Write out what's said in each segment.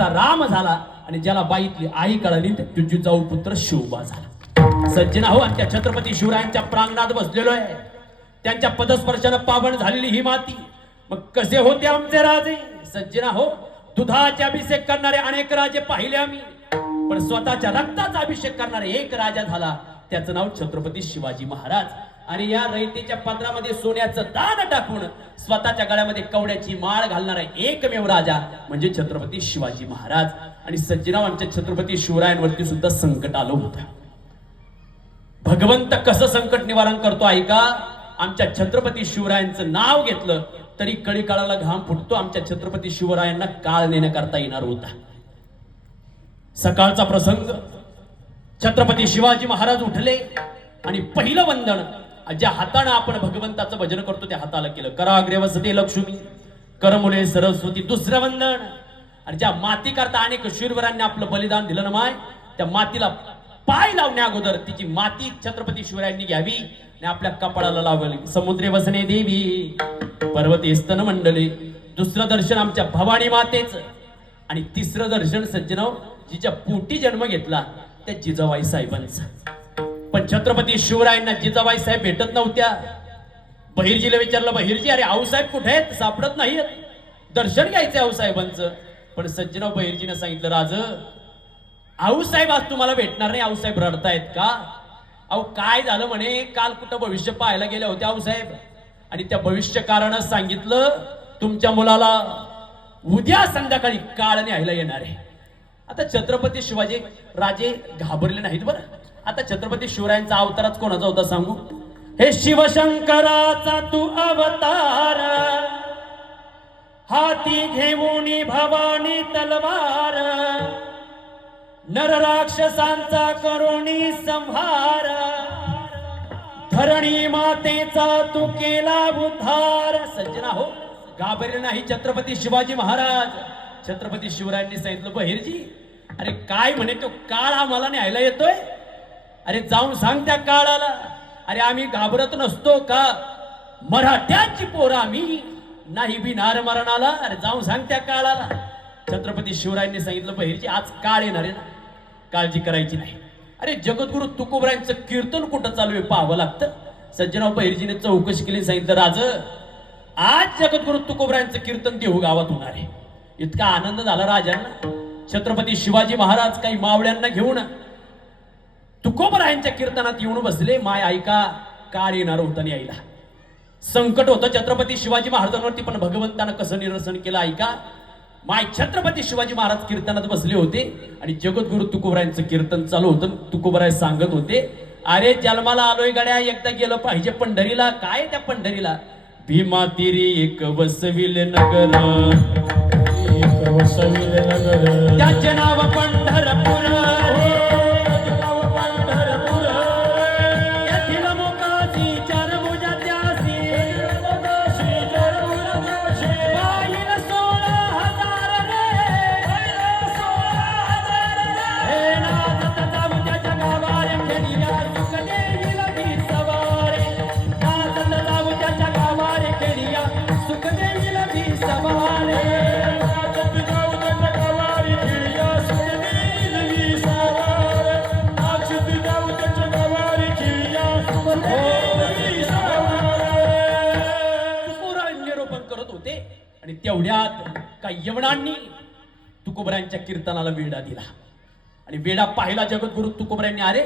राम झाला आणि ज्याला बाईतली आई कळाली तो जिजाऊ पुत्र शिवबा झाला। सज्जना हो, आणि त्या छत्रपती शिवरायांच्या प्रांगणात बसलेलो आहे, त्यांच्या पदस्पर्शाने पावन झालेली ही माती। मग कसे होते आमचे राजे? सज्जना हो, दुधाचे अभिषेक करणारे अनेक राजे पाहिले आम्ही, पण स्वतःच्या रक्ताचा अभिषेक करणारे एक राजा झाला, त्याचं नाव छत्रपती शिवाजी महाराज। आणि या रयतेच्या पदरामध्ये सोन्याचं दान टाकून स्वतःच्या गळ्यामध्ये कवड्याची माळ घालणारा एकमेव राजा म्हणजे छत्रपती शिवाजी महाराज। आणि सज्जनाव, आमच्या छत्रपती शिवरायांवरती सुद्धा संकट आलं होतं। भगवंत कसं संकट निवारण करतो ऐका। आमच्या छत्रपती शिवरायांचं नाव घेतलं तरी कळी काळाला घाम फुटतो। आमच्या छत्रपती शिवरायांना काळ नेणं करता येणार होता। सकाळचा प्रसंग, छत्रपती शिवाजी महाराज उठले आणि पहिलं वंदन ज्या हाताने आपण भगवंताचं भजन करतो त्या हाताला केलं। कराग्रे वसते लक्ष्मी, करमुले सरस्वती। दुसरं वंदन, आणि ज्या माती करता अनेक शूरवीरांनी आपलं बलिदान दिलं ना माय, त्या मातीला पाय लावण्या अगोदर तिची माती छत्रपती शिवरायांनी घ्यावी आणि आपल्या कपाळाला लावली। समुद्रे वसने देवी, पर्वते स्तन मंडले। दुसरं दर्शन आमच्या भवानी मातेच, आणि तिसरं दर्शन सज्जनाव जिच्या पोटी जन्म घेतला त्या जिजाबाई साहेबांचा। पण छत्रपती शिवरायांना जिजाबाई साहेब भेटत नव्हत्या। बहिर्जीला विचारलं, बहिर्जी अरे आऊसाहेब कुठे आहेत? सापडत नाहीत, दर्शन घ्यायचंय आऊसाहेबांचं। पण सज्जनाव बहिर्जीने सांगितलं, राज आऊसाहेब आज तुम्हाला भेटणार नाही, आऊसाहेब रडतायत का? अहो काय झालं म्हणे, काल कुठं भविष्य पाहायला गेल्या होत्या आऊसाहेब, आणि त्या भविष्यकारानं सांगितलं तुमच्या मुलाला उद्या संध्याकाळी काळ न्यायला येणार आहे। आता छत्रपती शिवाजी राजे घाबरले नाहीत बरं। आता छत्रपती शिवरायांचा अवतारच कोणाचा होता सांगू? हे शिवशंकराचा तू अवतार, हाती घेऊन भवानी तलवार, नर राक्षसांचा करुणी संहार, धरणी मातेचा तू केला उद्धार। सज्जना हो, घाबरले नाही छत्रपती शिवाजी महाराज। छत्रपती शिवरायांनी सांगितलं, बहिर्जी अरे काय म्हणे तो काळ आम्हाला न्यायला येतोय? अरे जाऊन सांग त्या काळाला, अरे आम्ही घाबरत नसतो का? मराठ्यांची पोरं आम्ही, नाही बिनार मरणाला। अरे जाऊन सांग त्या काळाला। छत्रपती शिवरायांनी सांगितलं, बहिर्जी आज काळ येणार आहे ना, काळजी करायची नाही। अरे जगद्गुरु तुकोबरायांचं कीर्तन कुठं चालू आहे पाहावं लागतं। सज्जनाव बहिर्जीने चौकशी केली, सांगितलं, राज आज जगद्गुरु तुकोबरायांचं कीर्तन देहू गावात होणार आहे। इतका आनंद झाला राजांना। छत्रपती शिवाजी महाराज काही मावळ्यांना घेऊन तुकोबरायांच्या कीर्तनात येऊन बसले। माय ऐका, काळ येणार होतं यायला, संकट होतं छत्रपती शिवाजी महाराजांवरती, पण भगवंतानं कसं निरसन केलं ऐका। माय छत्रपती शिवाजी महाराज कीर्तनात बसले होते आणि जगद्गुरु तुकोबरायांचं कीर्तन चालू होतं। तुकोबराय सांगत होते, अरे जन्माला आलोय गड्या, एकदा गेलं पाहिजे पंढरीला। काय त्या पंढरीला? भीमा तिरी एक वसविल नगर, एक वसविल नगर, त्याचे नाव पंढरपूर। आणि तेवढ्यात काही यवनांनी तुकोबरायांच्या कीर्तनाला वेढा दिला, आणि वेढा पाहिला जगद्गुरु तुकोबरायांनी। अरे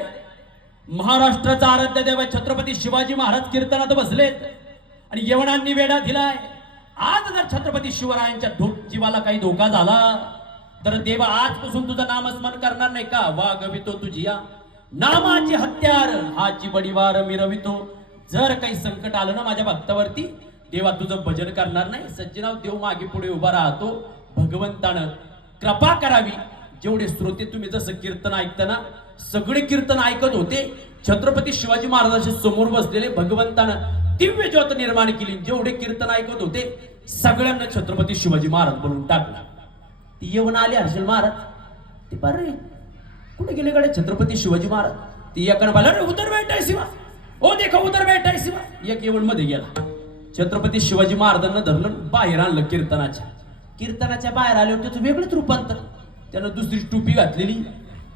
महाराष्ट्राचा आराध्य देव छत्रपती शिवाजी महाराज कीर्तनात बसलेत आणि यवनांनी वेढा दिलाय। आज जर छत्रपती शिवरायांच्या जीवाला काही धोका झाला तर देवा आजपासून तुझं नामस्मरण करणार नाही का? वागवितो तुझिया नामाची हत्यार, हाची बडीवार मिरवितो। जर काही संकट आलं ना माझ्या भक्तावरती, देवा तुझं भजन करणार नाही। सज्जनाव, देव मागे पुढे उभा राहतो। भगवंतानं कृपा करावी। जेवढे श्रोते तुम्ही जसं कीर्तन ऐकताना सगळे कीर्तन ऐकत होते, छत्रपती शिवाजी महाराजांच्या समोर बसलेले भगवंतानं दिव्य ज्योत निर्माण केली। जेवढे कीर्तन ऐकत होते सगळ्यांना छत्रपती शिवाजी महाराज बनवून टाकला। ती येऊन आले हर्षल महाराज, ते बरे कुठे गेले गडे छत्रपती शिवाजी महाराज? ती एकानं पाहिलं, अरे उधर बैठा है शिवा, ओ देखो उधर बैठा है शिवा। एक येऊन मध्ये गेला, छत्रपती शिवाजी महाराजांना धरलं, बाहेर आणलं कीर्तनाच्या बाहेर आले होते, वेगळंच रूपांतर। त्यानं दुसरी टोपी घातलेली,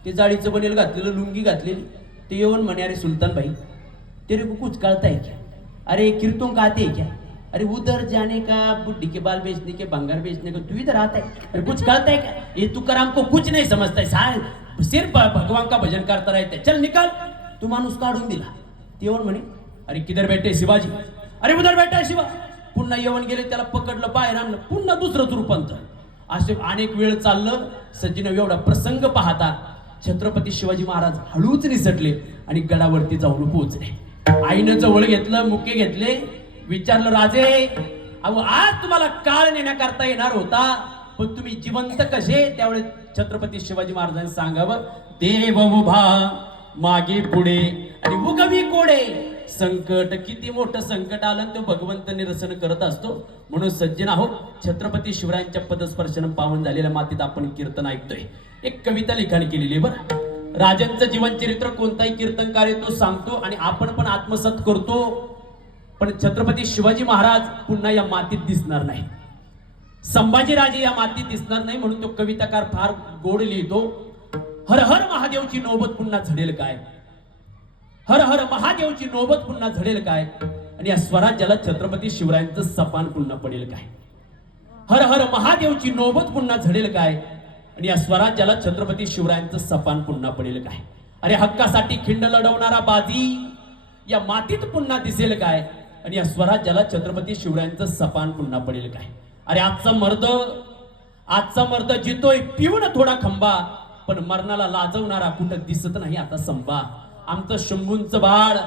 ते जाळीचं बनेल घातलेलं, लुंगी घातलेली. ते येऊन म्हणे, अरे सुलतान भाई तेरे को कुछ कळता है क्या? अरे कीर्तन गाते है क्या? अरे उधर जाने का, बुड्ढी के बाल बेचने के, भंगार बेचने का, तू इधर आता है? अरे कुछ कळता है क्या? ये तुकाराम को कुछ नहीं समझता है, सारे सिर्फ भगवान का भजन करता रहता है, चल निकल. तू माणूस काढून दिला. ते येऊन म्हणे, अरे किधर बैठे शिवाजी? अरे उधर बैठा है शिवा. पुन्हा येऊन गेले, त्याला पकडलं, बाहेर आणलं, पुन्हा दुसरंच रूपांतर. असे अनेक वेळ चाललं. सज्जन एवढा प्रसंग पाहता छत्रपती शिवाजी महाराज हळूच निसटले आणि गडावरती जाऊन पोहोचले. आईनं जवळ घेतलं, मुके घेतले, विचारलं, राजे अहो आज तुम्हाला काळ नेण्याकरता येणार होता, पण तुम्ही जिवंत कसे? त्यावेळेस छत्रपती शिवाजी महाराजांनी सांगावं, देव उभा मागे पुढे आणि उगवी कोडे. संकट किती मोठं संकट आलं तो भगवंत निरसन करत असतो. म्हणून सज्जन आहो, छत्रपती शिवरायांच्या पदस्पर्शानं पावन झालेल्या मातीत आपण कीर्तन ऐकतोय. एक कविता लिखाण केलेली आहे बरं. राजांचं जीवन चरित्र कोणताही कीर्तनकार येतो सांगतो आणि आपण पण आत्मसात करतो, पण छत्रपती शिवाजी महाराज पुन्हा या मातीत दिसणार नाही. संभाजीराजे या मातीत दिसणार नाही. म्हणून तो कविताकार फार गोड लिहितो, हर हर महादेवची नौबत पुन्हा झडेल काय? हर हर महादेवची नौबत पुन्हा झडेल काय? आणि या स्वराज्याला छत्रपती शिवरायांचं सपान पुन्हा पडेल काय? हर हर महादेवची नौबत पुन्हा झडेल काय? आणि या स्वराज्याला छत्रपती शिवरायांचं सपान पुन्हा पडेल काय? अरे हक्कासाठी खिंड लढवणारा बाजी या मातीत पुन्हा दिसेल काय? आणि या स्वराज्याला छत्रपती शिवरायांचं सपान पुन्हा पडेल काय? अरे आजचा मर्द जितोय पिऊन थोडा खंबा, पण मरणाला लाजवणारा कुठं दिसत नाही आता संभा. आमचं शंभूंचं बाळ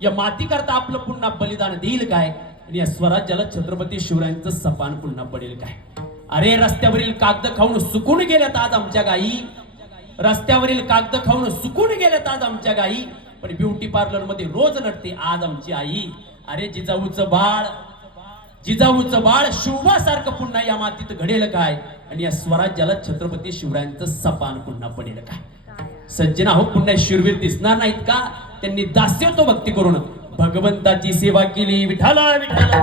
या माती करता आपलं पुन्हा बलिदान देईल काय? आणि या स्वराज्याला छत्रपती शिवरायांचं सपान पुन्हा पडेल काय? अरे रस्त्यावरील कागद खाऊन सुकून गेल्यात आज आमच्या गाई, रस्त्यावरील कागद खाऊन सुकून गेल्यात आज आमच्या गाई, पण ब्युटी पार्लर मध्ये रोज नटते आज आमची आई. अरे जिजाऊचं बाळ शिवबासारखं पुन्हा या मातीत घडेल काय? आणि या स्वराज्याला छत्रपती शिवरायांचं सपान पुन्हा पडेल काय? सज्जन आहो, पुन्हा शिरवीर दिसणार नाहीत का? त्यांनी दास्यत्व भक्ती करून भगवंताची सेवा केली. विठाला विठाला.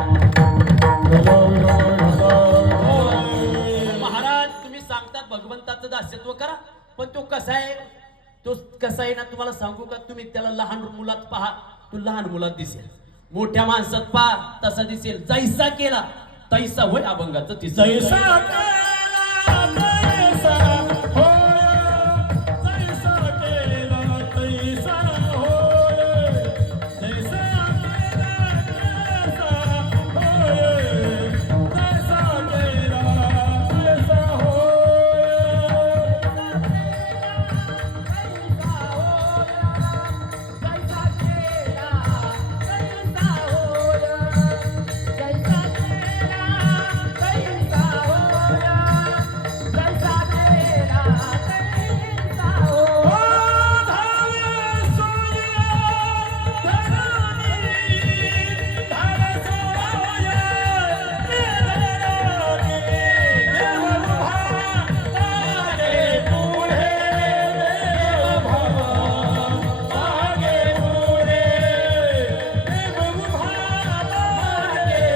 महाराज तुम्ही सांगतात भगवंताचं दास्यत्व करा, पण तो कसा आहे? तो कसा आहे ना तुम्हाला सांगू का? तुम्ही त्याला लहान मुलात पहा, तो लहान मुलात दिसेल. मोठ्या माणसात पहा तसा दिसेल. जैसा केला तैसा होय अभंगाचं. जैसा